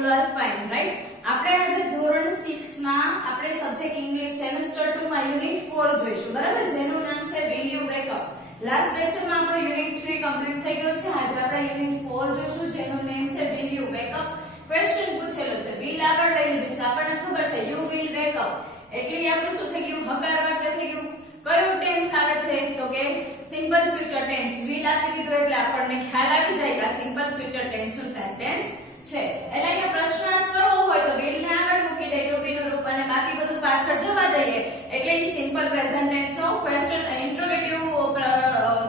Regular fine, right. આપણે આજે ધોરણ 6 માં આપણે સબ્જેક્ટ ઇંગ્લિશ સેમેસ્ટર 2 માં યુનિટ 4 જોઈશું, બરાબર, જેનું નામ છે will you wake up. Last લેક્ચરમાં આપણો યુનિટ 3 કમ્પ્લીટ થઈ ગયો છે। આજે આપણે યુનિટ 4 જોઈશું, જેનું નામ છે will you wake up. Question પૂછેલો છે, વિલ આગળ લઈ લીધું છે, આપણને ખબર છે યુ વિલ વેક અપ એટલે આપણું શું થઈ ગયું, હકાર વાક્ય થઈ ગયું। કયું ટેન્સ આવે છે તો કે સિમ્પલ ફ્યુચર ટેન્સ। વિલ આપી દીધું એટલે આપણને ખ્યાલ આવી જાય કે આ સિમ્પલ ફ્યુચર ટેન્સ નું સેન્ટેન્સ છે। એટલે અહીંયા પ્રશ્નાર્થ કરવો હોય તો વિલ ને આગળ મૂકી દે, ટુ બી નું રૂપ, અને બાકી બધું પાછળ જવા દઈએ એટલે એ સિમ્પલ પ્રેઝન્ટ ટેન્સ નો ક્વેશ્ચન ઇન્ટ્રોગેટિવ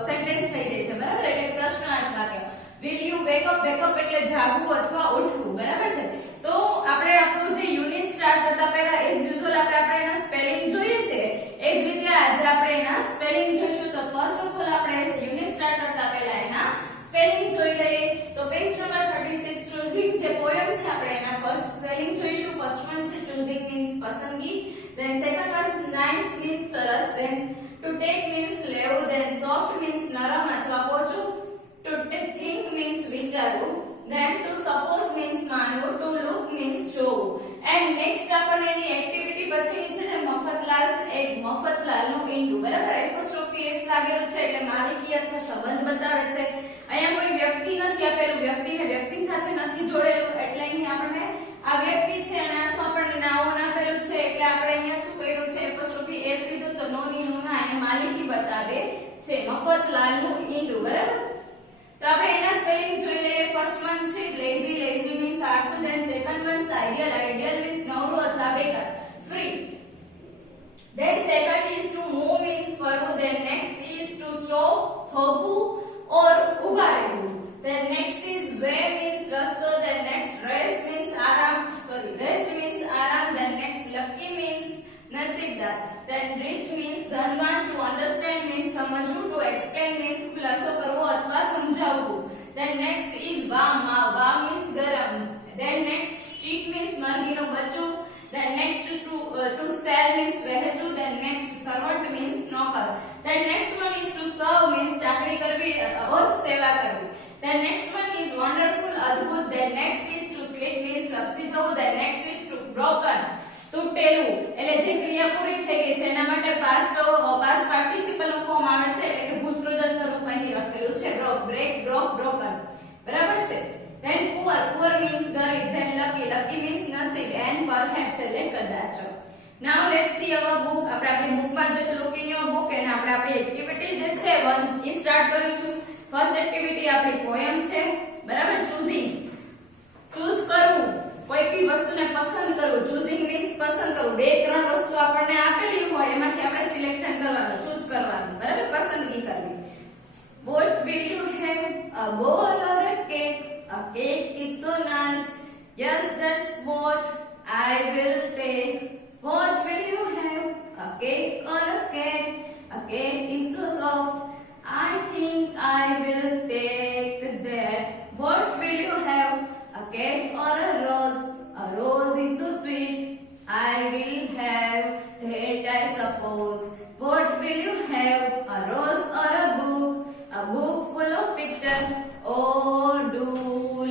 સેન્ટેન્સ થઈ જાય છે, બરાબર। એટલે પ્રશ્નાર્થ વાક્ય will you wake up, wake up એટલે જાગવું અથવા ઉઠવું, બરાબર છે। તો આપણે આપણું જે યુનિટ સ્ટાર્ટ કરતા પહેલા એઝ યુઝ્યુઅલ આપણે એના સ્પેલિંગ જોઈએ છે, એ જ રીતે આજે આપણે એના સ્પેલિંગ જોઈશું। તો ફર્સ્ટ ઓફ ઓલ આપણે યુનિટ સ્ટાર્ટ કરતા પહેલા એના સ્પેલિંગ જોઈ લઈએ। તો પેજ નંબર 36 ચૂઝિંગ જે પોયમ છે આપણે એના ફર્સ્ટ સ્પેલિંગ જોઈશું। ફર્સ્ટ વન છે ચૂઝિંગ મીન્સ પસંદગી, than second one nice means સરસ, ધેન ટુ ટેક મીન્સ લેવું, ધેન સોફ્ટ મીન્સ નરમ અથવા પોચું, ટુ થિંક મીન્સ વિચારવું, then to suppose means માનવું, to look means જોવું। and next આપણને એની એક્ટિવિટી પછીની છે જે મફતલાલ એક મફતલાલનું ઈંડું, બરાબર, એપોસ્ટ્રોફી એસ લાગેલું છે એટલે માલિકી અથવા સંબંધ બતાવે છે। અહીંયા કોઈ વ્યક્તિ નથી આપેલું, વ્યક્તિને વ્યક્તિ સાથે નથી જોડેલું એટલે અહીં આપણને આ વ્યક્તિ છે અને આ શું આપણને નાઉન આપેલું છે એટલે આપણે અહીંયા શું કર્યું છે, એપોસ્ટ્રોફી એસ લીધું તો નો ની નો ના અહીંયા માલિકી બતાવે છે, મફતલાલનું ઈંડું, બરાબર। તો આપણે એના સ્પેલિંગ જોઈ લઈએ। ફર્સ્ટ વન છે લેઝી, લેઝી મીન્સ આળસુ, then second one ideal, ideal means નવરું અથવા બેકાર, free, then second is to move means ફરવું, then next is to stop થોભવું ઓર ઊભા રહેવું, then next is way means રસ્તો, ધેન નેક્સ્ટ રેસ્ટ મીન્સ આરામ, રેસ્ટ મીન્સ આરામ, ધેન નેક્સ્ટ લકી મીન્સ નસીબદાર, ધેન રીચ મીન્સ ધનવાન, to understand means સમજવું, ટુ એક્સપ્લેન મીન્સ ખુલાસો કરવો અથવા સમજાવવું, then next is warm means garam, then next cheek means મરઘીનું બચ્ચું, then next to sell means વહેંચવું, then next servant means નોકર, then next one is to serve means ચાકરી કરવી or સેવા કરવી, then next one is wonderful અદ્ભુત, then next is to sleep means લપસી જવું, then next is to broken તૂટેલું એટલે જે ક્રિયા પૂરી થઈ ગઈ છે એના માટે પાસ્ટ પાર્ટિસિપલ નું ફોર્મ આવે છે એટલે કે ભૂતપ્રદત્ત રૂપ અહીં લખેલું છે, બ્રેક, બ્રોક, બ્રોકન, બરાબર છે। then poor means ગરીબ, then lucky means નસીબ, and perhaps એટલે કદાચ। now let's see our book। આપણે આપણી બુકમાં જોઈશું look in your book અને આપણે આપણી એક્ટિવિટી જે છે વન ઈ સ્ટાર્ટ કરીશું। ફર્સ્ટ એક્ટિવિટી આપણી પોયમ છે, બરાબર, ચૂઝિંગ, ચૂઝ કરવું, કોઈ બી વસ્તુને પસંદ કરવું, ચૂઝિંગ મીન્સ પસંદ કરવું, બે ત્રણ વસ્તુ આપણને આપેલી હોય એમાંથી આપણે સિલેક્શન કરવાનું, ચૂઝ કરવાનું, બરાબર, પસંદગી કરવી। What will you have, a bowl or a cake? A cake is so nice, yes that's what I will take। What will you have, a cake or a cat? A cake is so soft, I think I will take that। What will you have, a cat or a rose? A rose is so sweet, I will have that I suppose। What will you have, a rose or a book? A book full of picture, oh do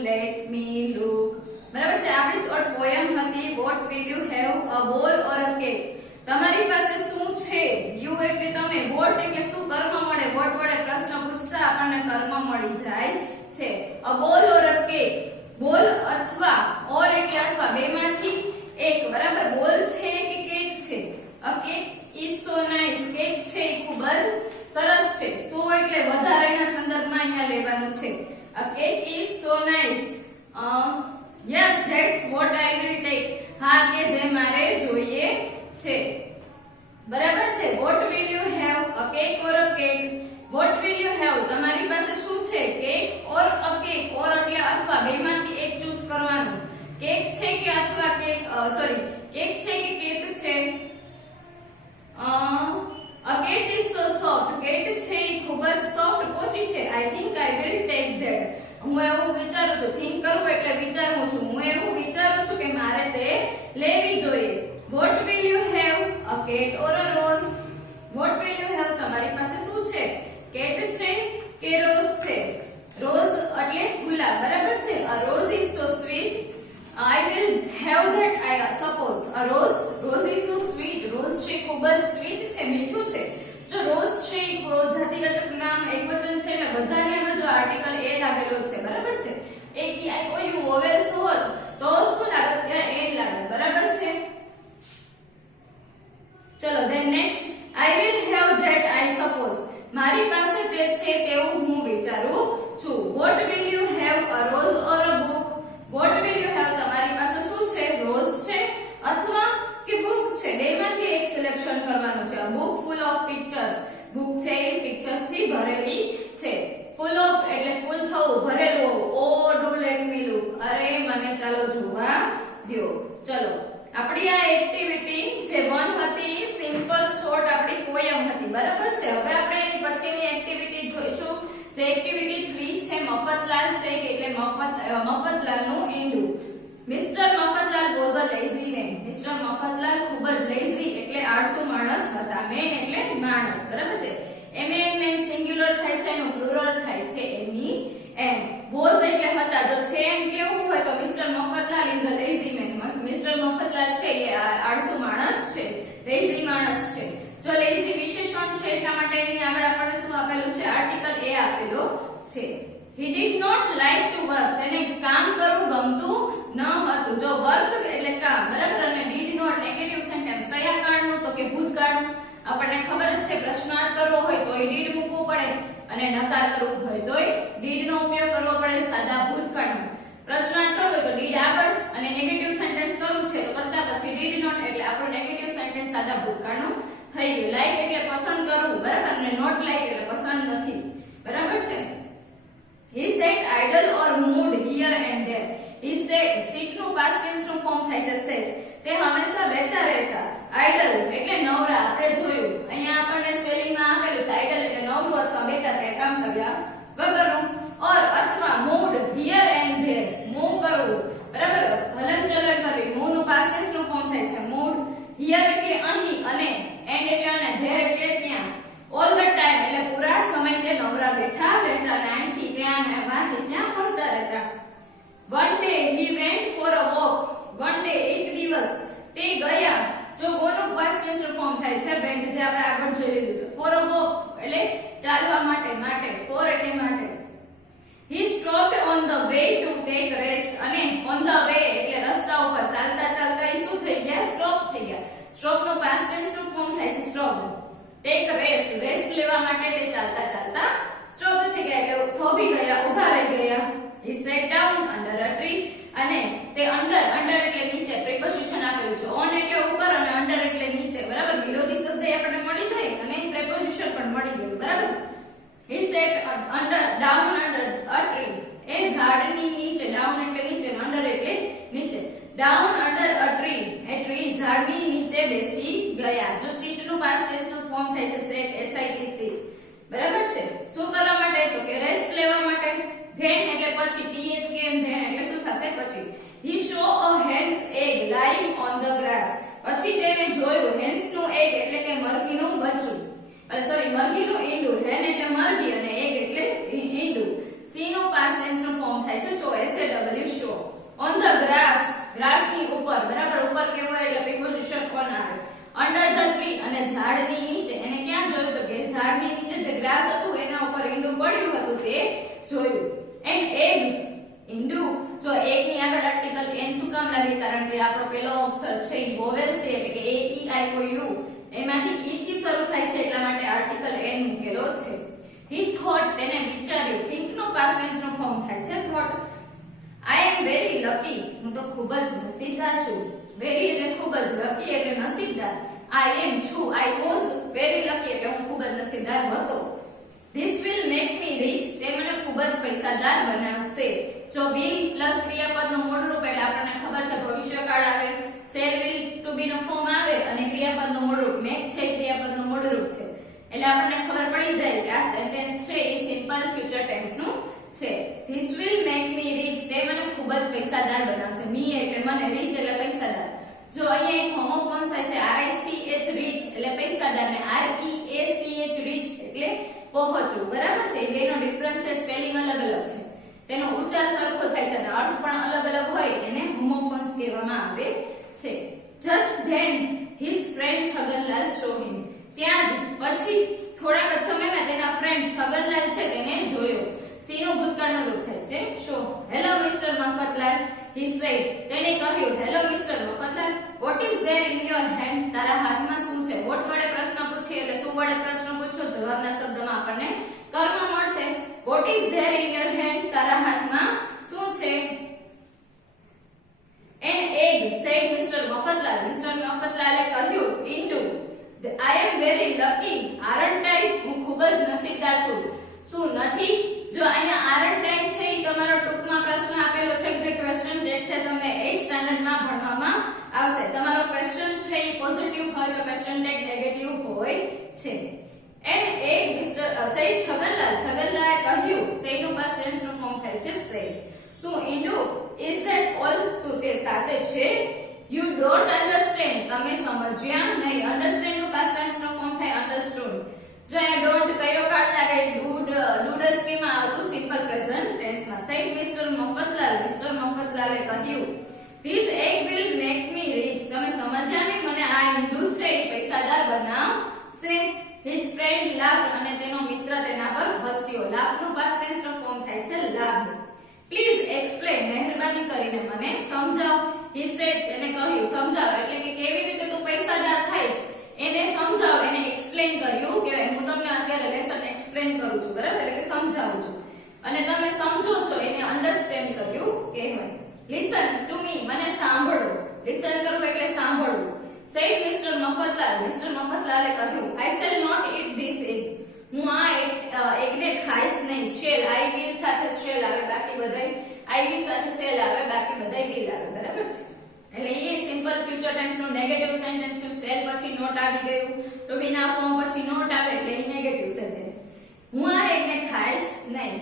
let me look। બરાબર છે, આપણી short poem હતી what will you have, a bowl or a cake। તમારી પાસે શું છે, you એટલે તમે, what એટલે શું, કર્મ મળે, what વડે પ્રશ્ન પૂછતા આપણને કર્મ મળી જાય છે। a bowl or a cake, બોલ અથવા ઓર એટલે અથવા બેમાંથી એક, બરાબર, બોલ છે કે કેક છે। a cake is so nice, cake છે ખૂબ જ સરસ છે, so એટલે વધારેના સંદર્ભમાં અહીંયા લેવાનું છે। a cake is so nice, yes that's what I will take, હા કે જે મારે જોઈએ છે, બરાબર છે। what will you have, a cake or a cake? what will you have, તમારી પાસે શું છે, cake or a cake, or એટલે અથવા બેમાંથી એક ચૂઝ કરવાનું, કેક છે કે અથવા કેક, સોરી કેક છે કે કેક છે। a cat is so soft, cat છે એ ખૂબ જ સોફ્ટ, પોચી છે, I think I will take that, હું એવું વિચારું છું, થિંક કરવું એટલે વિચારવું છું, હું એવું વિચારું છું કે મારે તે લેવી જોઈએ। what will you have, a cat or a rose? what will you have, તમારી પાસે શું છે, કેટ છે કે રોઝ છે? રોઝ એટલે ગુલાબ, બરાબર છે। a rose is so sweet, I will have that. I suppose a rose. Rose is so sweet. Rose છે ખૂબ જ સ્વીટ છે, મીઠું છે. જો રોઝ છે જાતિવાચક નામ એકવચન છે એટલે બધાની અંદર જો આર્ટિકલ એ લાગેલો છે, બરાબર છે. એ ઈ આઈ ઓ યુ વોવેલ્સ હોત તો શું લાગે? ત્યાં એ લાગે, બરાબર છે. ચલો then next, I will have that I suppose. મારી પાસે તે છે તેવું હું વિચારું છું. What will you have? A rose or a book? What will you have? તમારી પાસે શું છે? રોઝ છે અથવા કે બુક છે? બેમાંથી એક સિલેક્શન કરવાનું છે. A book full of pictures. Book છે એ પિક્ચર્સ થી ભરેલી છે. full of એટલે ફૂલ થવું, ભરેલું હોવું. Oh do let me look. અરે મને ચાલો જોવા દ્યો. ચલો આપણી આ એક્ટિવિટી જે 1 હતી સિમ્પલ શોર્ટ આપણી પોયમ હતી, બરાબર છે. હવે આપણે પછીની એક્ટિવિટી જોઈશું જે એક્ટિવિટી 3 છે મફતલાલ શેખ એટલે મફતલાલનું ઈંડું. Mr Mafatlal was a lazy man. Mister Mafatlal ખૂબ જ લેઝી એટલે આળસુ માણસ હતા. મેન એટલે માણસ, બરાબર છે. મેન સિંગ્યુલર થાય છે એનું પ્લુરલ થાય છે એની એન. વોઝ એટલે હતા. જો છે એમ કેવું હોય તો mister Mafatlal is a lazy man. Mister Mafatlal છે એ આળસુ માણસ છે, લેઝી માણસ છે. જો લેઝી વિશેષણ છે એટલા માટે એની આગળ આપણને શું આપેલું છે? આર્ટિકલ એ આપેલો છે. he did not like to work. તેને કામ કરવું ગમતું ન હતું. જો વર્ક એટલે કામ, બરાબર. અને did not નેગેટિવ સેન્ટેન્સ કયા કાળનું? તો કે ભૂતકાળનું. આપણને ખબર જ છે પ્રશ્નાર્થ કરવો હોય તો did મૂકવું પડે અને નકાર કરવું હોય તો did નો ઉપયોગ કરવો પડે સાદા ભૂતકાળનો. પ્રશ્નાર્થ કરવો હોય તો did આગળ અને નેગેટિવ સેન્ટેન્સ કરવું છે તો કરતા પછી did not એટલે આપણું નેગેટિવ સેન્ટેન્સ સાદા ભૂતકાળનું થઈ ગયું. લાઈક એટલે પસંદ કરવું, બરાબર. અને નોટ લાઈક એટલે પસંદ નથી, બરાબર છે. he sat idle or moved here and there. he sat sit નું past tense નું ફોર્મ થાય છે set. તે હંમેશા બેઠા રહેતા. idle એટલે નવરા. આપણે જોયું અહીંયા આપણને સ્પેલિંગ માં આપેલું છે idle એટલે નવરું અથવા બેઠા કે કામ કર્યા વગરનું. or અથવા moved here and there move કરવું, બરાબર. હલનચલન કરવી. move નું past tense નું ફોર્મ થાય છે moved. here એટલે અહીં અને and એટલે અને there એટલે ત્યાં. all the time એટલે પૂરા સમય તે નવરા બેઠા રહેતા અને અહીંથી ત્યાં અને માંથી ત્યાં ફરતા રહેતા. one day he went for a walk. one day એક દિવસ તે ગયા. જો go નું past tense નું ફોર્મ થાય છે went જે આપણે આગળ જોઈ લીધું છે. for a walk એટલે ચાલવા માટે, for એટલે માટે. he stopped on the way to take rest. અને on the way એટલે રસ્તા ઉપર ચાલતા ચાલતા એ શું થઈ ગયા? સ્ટોપ થઈ ગયા. સ્ટોપ નો past tense નું ફોર્મ થાય છે સ્ટોપ. ટેક રેસ્ટ રેસ્ટ લેવા માટે તે ચાલતા ચાલતા સ્ટોપ થઈ ગયા એટલે થોભી ગયા, ઊભા રહી ગયા. he sat down under a tree. અને તે અંદર એટલે નીચે પ્રિપોઝિશન આપેલું છે. on એટલે ઉપર અને under એટલે નીચે, બરાબર. વિરોધી શબ્દ આપણને મળી જાય અને પ્રિપોઝિશન પણ મળી ગયું, બરાબર. he sat down under a tree. એ ઝાડની નીચે. down એટલે નીચે, under એટલે નીચે. down under a tree A tree ઝાડની નીચે બેસી ગયા. જો sit નું past tense નું ફોર્મ થાય છે sat sit, બરાબર છે. શું કરવા માટે? તો કે રેસ્ટ લેવા માટે. then એટલે પછી then એટલે શું થશે? પછી. he saw a hen's egg lying on the grass. પછી તેને જોયું hens નું egg એટલે કે મરઘીનું બચ્ચું, મરઘીનું ઈંડું. hen એટલે મરઘી અને egg એટલે ઈંડું. see નું past tense નું ફોર્મ થાય છે saw show. on the grass ની ઉપર, બરાબર. ઉપર કેવું હોય એટલે preposition on આવે. under the tree અને ઝાડની નીચે. એને ક્યાં જોયું? તો કે ઝાડની નીચે જે ગ્રાસ હતું એના ઉપર ઈંડું પડ્યું હતું તે જોયું. and egg ઈંડું. જો egg ની આગળ આર્ટિકલ n શું કામ લાગે? કારણ કે આપણો પહેલો અક્ષર છે ઈ vowel છે એટલે કે a e i o u એમાંથી e થી શરૂ થાય છે એટલા માટે આર્ટિકલ n મૂકેલો છે. he thought તેને વિચાર્યું. think નો past tense નો ફોર્મ થાય છે thought. I am very lucky. હું તો ખૂબ જ નસીબદાર છું. very એટલે ખૂબ જ, lucky એટલે નસીબદાર. I am છું. I was very lucky એટલે હું ખૂબ જ નસીબદાર હતો. this will make me rich. તે મને ખૂબ જ પૈસાદાર બનાવશે. જો will પ્લસ ક્રિયાપદનું મૂળ રૂપ એટલે આપણને ખબર છે ભવિષ્યકાળ આવે. shall will to be નો ફોર્મ આવે અને ક્રિયાપદનું મૂળ રૂપ make છે ક્રિયાપદનું મૂળ રૂપ છે એટલે આપણને ખબર પડી જાય કે આ સેન્ટેન્સ છે એ સિમ્પલ ફ્યુચર ટેન્સ નું છે. this will make me rich. તે મને ખૂબ જ પૈસાદાર બનાવશે. me એટલે મને, rich એટલે પૈસાદાર. જો અહીંયા એક હોમોફોન્સ છે RICH rich એટલે પૈસાદાર ને REACH rich એટલે પહોંચવું, બરાબર છે. બેનો ડિફરન્સ છે, સ્પેલિંગ અલગ અલગ છે. તેનો ઉચ્ચાર સરખો થાય છે અને અર્થ પણ અલગ અલગ હોય એને હોમોફોન્સ કહેવામાં આવે છે. Just then his friend Chhaganlal saw him. ત્યાં જ પછી થોડાક જ સમયમાં તેના ફ્રેન્ડ છગનલાલ છે તેને જોયો. સી નું ભૂતકાળનું રૂપ થાય છે show. Hello mister Mafatlal, he said. તેને કહ્યું hello mister Mafatlal, what is there in your hand? તારા હાથમાં શું છે? what વડે પ્રશ્ન પૂછીએ એટલે શું વડે પ્રશ્ન પૂછો, જવાબના શબ્દમાં આપણને કર્મ મળશે. what is there in your hand? તારા હાથમાં શું છે? an egg, said Mr. Mafatlal. Mr મફતલાલે કહ્યું Indu, I am very lucky, aren't I? હું ખૂબ જ નસીબદાર છું. શું નથી? જો અહીંયા aren't I છે એ તમારો ટૂંકમાં પ્રશ્ન આપેલો છે જે ક્વેશ્ચન ટેગ છે તમને 8th સ્ટાન્ડર્ડમાં ભણવામાં આવશે. તમારો ક્વેશ્ચન છે એ પોઝિટિવ હોય તો ક્વેશ્ચન ટેગ નેગેટિવ હોય છે. an egg, Mr. said Chhaganlal. છગનલાલે કહ્યું. say નું past tense નું ફોર્મ થાય છે said. શું Indu, is that all? શું તે સાચે છે? You don't understand. તમે સમજ્યા નહીં. understand નું past tense નું ફોર્મ થાય understood. જો આ don't કયો કાળ લાગે? doodle સ્કીમ માં આવતું સિમ્પલ પ્રેઝન્ટ ટેન્સ માં. said Mr. મફતલાલ. મિસ્ટર મફતલાલે કહ્યું this egg will make me rich. તમે સમજ્યા નહીં? મને આ ઈંડું છે એ પૈસાદાર બનાવશે. his friend laughed. અને તેનો મિત્ર તેના પર હસ્યો. laugh નું past tense નું ફોર્મ થાય છે laughed. Please explain. મહેરબાની કરીને મને સમજાવ. he said. એને કહ્યું સમજાવ એટલે કે કેવી રીતે તું પૈસાદાર થઈશ એને સમજાવ. એને એક્સપ્લેન કર્યું કે હું તમને અત્યારે લેસન એક્સપ્લેન કરું છું, બરાબર, એટલે કે સમજાવું છું અને તમે સમજો છો એને અન્ડરસ્ટેન્ડ કર્યું કહેવાય. Listen to me. મને સાંભળો. લિસન કરવું એટલે સાંભળવું. said Mr. મફતલાલ. મિસ્ટર મફતલાલે કહ્યું I shall not eat this egg. હું આ એગને ખાઈશ નહીં. શેલ, આઈ વિલ સાથે શેલ આવે, બાકી બધાય આઈ વિલ સાથે શેલ આવે, બાકી બધાય વિલ આવે, બરાબર છે. એટલે એ સિમ્પલ ફ્યુચર ટેન્સ નું નેગેટિવ સેન્ટેન્સ નું શેલ પછી નોટ આવી ગયું, ટુ બી ના ફોર્મ પછી નોટ આવે એટલે એ નેગેટિવ સેન્ટેન્સ. હું આ એગને ખાઈશ નહીં.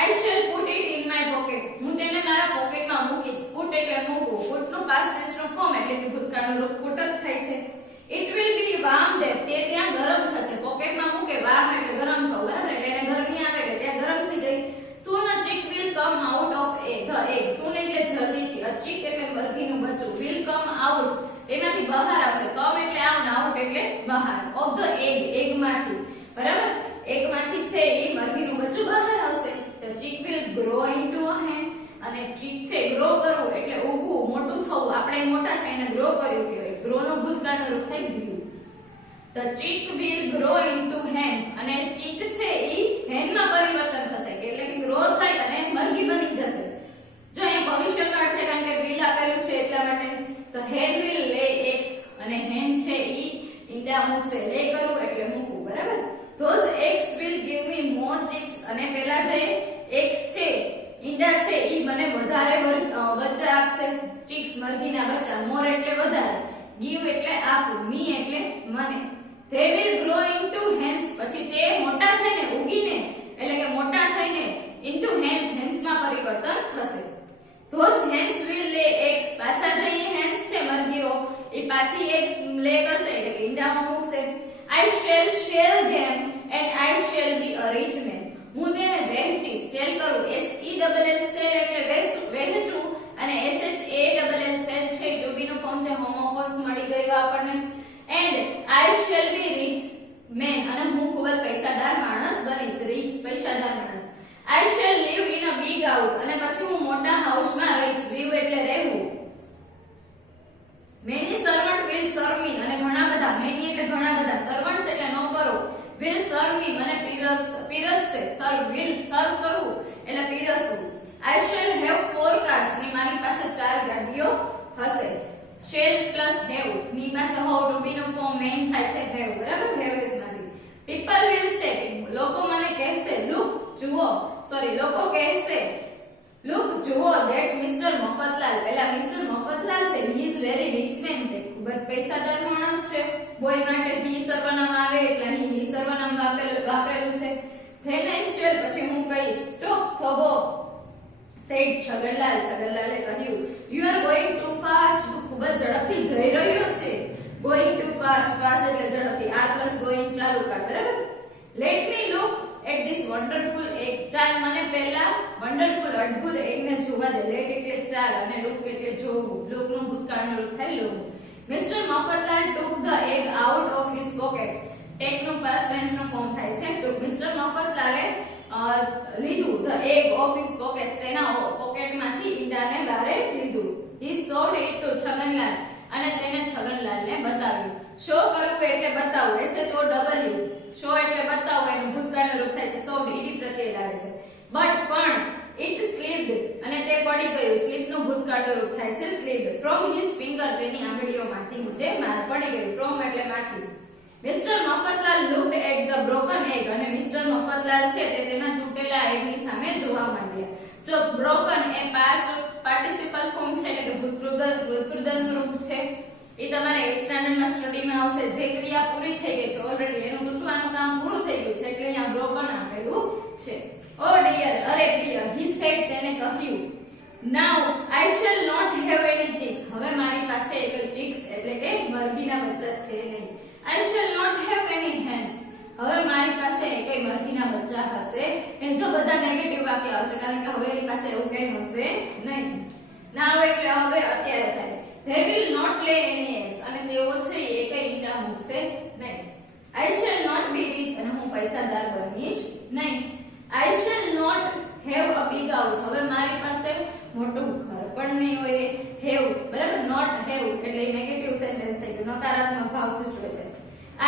I shall put it in my pocket. હું તેને મારા પોકેટમાં મૂકીશ. put એટલે મૂકવું. put નું past tense નું ફોર્મ એટલે કે ભૂતકાળનું રૂપ put જ થાય છે. it will be warm there. તે ત્યાં ગરમ થશે. પોકેટમાં મૂકે, warm એટલે ગરમ થવું, બરાબર, એટલે એને ગરમી આવે એટલે ત્યાં ગરમ થઈ જાય. soon a chick will come out of the egg. soon એટલે જલ્દીથી. a chick એટલે મરઘીનું બચ્ચું. will come out એમાંથી બહાર આવશે. come એટલે આવ ને out એટલે બહાર. of the egg એગમાંથી, બરાબર, એગમાંથી છે એ મરઘીનું બચ્ચું બહાર આવશે. the chick will grow into a hen. અને chick છે ગ્રો કરવું એટલે ઉગવું, મોટું થવું. આપણે મોટા થઈને ગ્રો કર્યું કહેવાય. ગ્રો નું ભૂતકાળનું રૂપ થાય grew. the chick will grow into hen. અને chick છે એ hen માં પરિવર્તન થશે એટલે કે ગ્રો થાય અને મરઘી બની જશે. જો અહીંયા ભવિષ્યકાળ છે કારણ કે will આપેલું છે એટલા માટે. the hen will lay eggs. અને hen છે એ ઈંડા મૂકશે. lay કરવું એટલે મૂકવું, બરાબર. those eggs will give me more chicks. અને પેલા જે eggs છે ઈંડા છે એ મને વધારે બચ્ચા આપશે. chicks મરઘીના બચ્ચા. more એટલે વધારે, give એટલે આપવું, me એટલે મને. they will grow into hens. પછી તે મોટા થઈને ઉગીને એટલે કે મોટા થઈને into hens માં પરિવર્તન થશે. those hens will lay eggs. પાછા જે hens છે મરઘીઓ એ પાછી eggs lay કરશે એટલે કે ઈંડામાં મૂકશે. I shall share them and I shall be a rich man. હું તેને વહેંચીશ. શેલ કરું. SELL શેલ એટલે વહેંચવું અને SHALL શેલ છે ટુ બી નું ફોર્મ છે. હોમોફોન્સ મળી ગયું આપણને. and I shall be rich man. અને હું ખૂબ જ પૈસાદાર માણસ બનીશ. રીચ પૈસાદાર માણસ. I shall live in a big house. અને પછી હું મોટા હાઉસમાં રહીશ. live એટલે રહેવું. many servant will serve me. અને ઘણા બધા, many એટલે ઘણા બધા, servants એટલે નોકરો, will serve me મને પીરસશે. serve will serve કરવું એટલે પીરસવું. I shall have 4 cars. અને મારી પાસે 4 ગાડીઓ હશે. shall plus have. ની પાસે how to be નું ફોર્મ મેઇન થાય છે have, બરાબર, have is માંથી. people will say. લોકો મને કહેશે. look જુઓ, સોરી, લોકો કહેશે look જુઓ, that's Mr. મફતલાલ. પેલા મિસ્ટર મફતલાલ છે he is very rich man. તે ખૂબ જ પૈસાદાર માણસ છે. બોય માટે he સર્વનામ આવે એટલે he સર્વનામ વાપરેલું છે. then I shall પછી હું કહીશ stop થોભો. said છગનલાલ. છગનલાલે કહ્યું you are going too fast. તું ખૂબ જ ઝડપથી જઈ રહ્યો છે. going too fast. fast એટલે ઝડપથી. r plus going ચાલુ કાઢ, બરાબર. let me look at this wonderful egg. ચાલ મને મને પહેલા વન્ડરફુલ અદ્ભુત એકને જોવા દે. લેટ એટલે ચાલ અને લુક એટલે જોવું. લુકનું ભૂતકાળનું રૂપ થાય લોવું. Mr Mafatlal took the egg out of his pocket. Take નું past tense નું ફોર્મ થાય છે. તો મિસ્ટર મફતલાલે લીધું the egg of his pocket, તેના પોકેટમાંથી ઈંડાને બહાર લીધું. he showed it to Chhaganlal, અને તેને છગનલાલને બતાવ્યું. શો કરવું એટલે બતાવવું. SHOW. શો એટલે બતાવવું, એનું ભૂતકાળનું રૂપ થાય છે. showed ed પ્રત્યય લાગે છે. બટ પણ it slipped, અને તે પડી ગયું. slip નું ભૂતકાળનું રૂપ થાય છે slipped from his finger, તેની આંગળીઓમાંથી નીચે પડી ગયું. from એટલે માંથી. Mister Mafatlal looked at the broken egg, અને મિસ્ટર મફતલાલ છે તે તેના તૂટેલા એગની સામે જોવા માંડ્યા. જો broken એ past participle form છે એટલે કે ભૂતકૃદનનું રૂપ છે. એ તમારે 8th સ્ટાન્ડર્ડ માં સ્ટડીમાં આવશે. જે ક્રિયા પૂરી થઈ ગઈ છે ઓલરેડી, એનું તૂટવાનું કામ પૂરું થઈ ગયું છે એટલે અહીંયા broken આપેલું છે. Oh dear, અરે પ્રિય, he said, તેને કહ્યું. Now I shall not have any chicks, હવે મારી પાસે એક chicks એટલે કે મરઘીના બચ્ચા છે નહીં. I shall not have any hens, હવે મારી પાસે એકેય મરઘીના બચ્ચા હશે. એમ જો બધા નેગેટિવ વાક્ય હશે, કારણ કે હવે એની પાસે એવું કંઈ હશે નહીં. Now એટલે હવે અત્યારે થાય. They will not lay any eggs, અને તેઓ છે એકેય ઈંડા મૂકશે નહીં. I shall not be rich, અને હું પૈસાદાર બનીશ નહીં. I shall not have a big house, હવે મારી પાસે મોટું ઘર પણ નહીં હોય. have, બરાબર, not have એટલે નેગેટિવ સેન્ટેન્સ થઈ ગયું, નકારાત્મક ભાવ સૂચવે છે.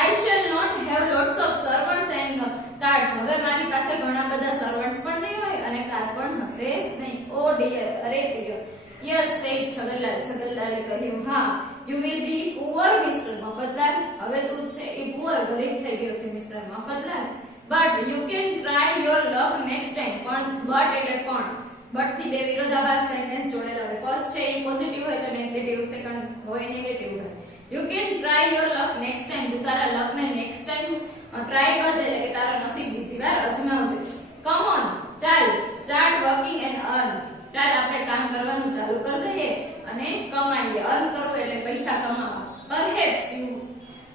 I shall not have lots of servants and cards, હવે મારી પાસે ઘણા બધા સર્વન્ટ્સ પણ નહીં હોય અને કાર પણ હશે નહીં. Oh dear, અરે પ્રિય. Yes, said છગનલાલ, છગનલાલે કહ્યું. હા. You will be poor, Mr. Mafatlal, હવે તું છે એ poor, ગરીબ થઈ ગયો છે mister Mafatlal. But you can try your luck next time, પણ but એટલે પણ. but થી બે વિરોધાભાસ સેન્ટેન્સ જોડેલા હોય. ફર્સ્ટ છે એ પોઝિટિવ હોય તો નેગેટિવ, સેકન્ડ હોય નેગેટિવ હોય. You can try your luck next time, તું તારા લક ને નેક્સ્ટ ટાઈમ ટ્રાય કરજે એટલે કે તારા નસીબ બીજી વાર અજમાવજે. Come on, ચાલ, start working and earn, ચાલ આપણે કામ કરવાનું ચાલુ કરી દઈએ અને કમાઈએ. અર્ન કરવું એટલે પૈસા કમાવા. Perhaps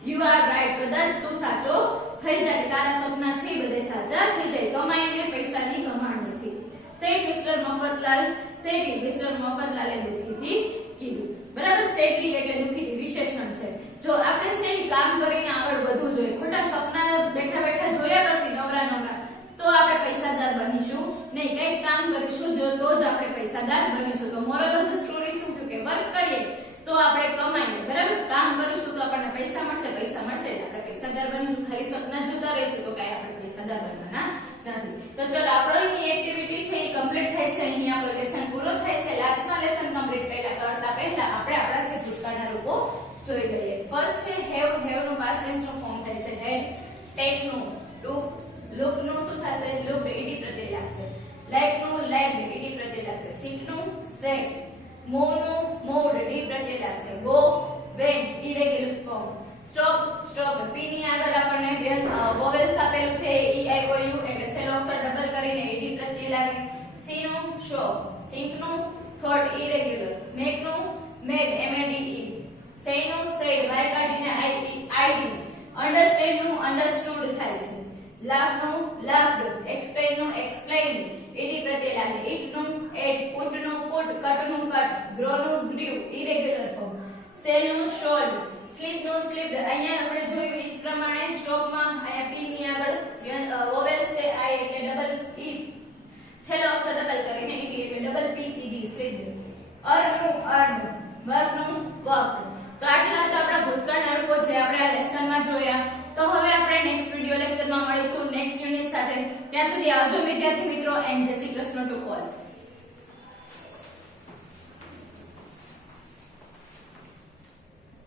you are right, કદાચ તું સાચો થઈ જાય, તારા સપના છે એ બધે સાચા થઈ જાય કમાઈને પૈસાની કમાણીથી. સેડ મિસ્ટર મફતલાલ, સેડી મિસ્ટર મફતલાલે દુખીથી કીધું. બરાબર, સેડલી એટલે દુખીથી વિશેષણ છે. જો આપણે છે એ કામ કરીને આગળ વધવું જોઈએ. ખોટા સપના બેઠા બેઠા જોયા કરશી નવરા નવરા તો આપણે પૈસાદાર બનીશું નહીં. કંઈક કામ કરીશું જો તો જ આપણે પૈસાદાર બનીશું. તો મોરલ ઓફ ધ સ્ટોરી શું થયું કે વર્ક કરીએ તો આપણે કમાઈએ. બરાબર, કામ કરીશું તો આપણને પૈસા મળશે, પૈસા મળશે એટલે આપણે પૈસાદાર બનીશું. ખાલી સપના જોતા રહીશું તો કઈ આપણે પૈસાદાર બનવાના નથી. તો ચલો, આપણો એક્ટિવિટી છે એ કમ્પ્લીટ થાય છે. અહીં આપણો લેસન પૂરો થાય છે. લાસ્ટમાં લેસન કમ્પ્લીટ કરતા પહેલા આપણે આપણા જે ભૂતકાળના રૂપો જોઈ લઈએ. ફર્સ્ટ છે હેવ. હેવ નું પાસ્ટ ટેન્સ નું ફોર્મ થાય છે હેડ. ટેક નું ટુક. લુક નું શું થશે? લુક ઈડી પ્રત્યય લાગશે. લાઈક નું લાઈક ઈડી પ્રત્યય લાગશે. સીટ નું સેટ. મૂવ નું મૂવડ ડી પ્રત્યય લાગશે. Go went irregular form. Stop stop P ની આગળ આપણને વોવેલ્સ આપેલું છે ઈ આઈ ઓ યુ એટલે છેલ્લો અક્ષર ડબલ કરીને ઈડી પ્રત્યય લાગે. સી નું શો. થિંક નું થોટ ઇરેગ્યુલર. મેક નું મેડ એમએડીઈ. સે નું સેડ વાય કાઢીને આઈડી. અન્ડરસ્ટેન્ડ નું અન્ડરસ્ટુડ થાય છે. લાફ નું લાફ્ડ. એક્સપ્લેન નું એક્સપ્લેઇન્ડ ઈડી પ્રત્યય લાગે. ઈટ નું એટ. પુટ નું પુટ. કટ નું કટ. ગ્રો નું ગ્રીવ ઇરેગ્યુલર ફોર્મ. સેલ નું શોલ્ડ. સ્લીપ નું સ્લીપ્ડ. અહીંયા આપણે જોયું ઈ જ પ્રમાણે સ્ટોપમાં અહીંયા પી ની આગળ વોવેલ્સ છે આઈ એટલે ડબલ ઈ છેલ્લો અક્ષર ડબલ કરીને ઈડી એટલે double P ED slipped. Earn નું અર્ન. વર્ક નું વર્ક. તો આટલા તો આપણા ભૂતકાળના રૂપો છે આપણે આ લેસનમાં જોયા. તો હવે આપણે નેક્સ્ટ વિડિયો લેક્ચરમાં મળીશું નેક્સ્ટ યુનિટ સાથે. ત્યાં સુધી આવજો વિદ્યાર્થી મિત્રો એન્ડ જય શ્રી કૃષ્ણ ટુ ઓલ.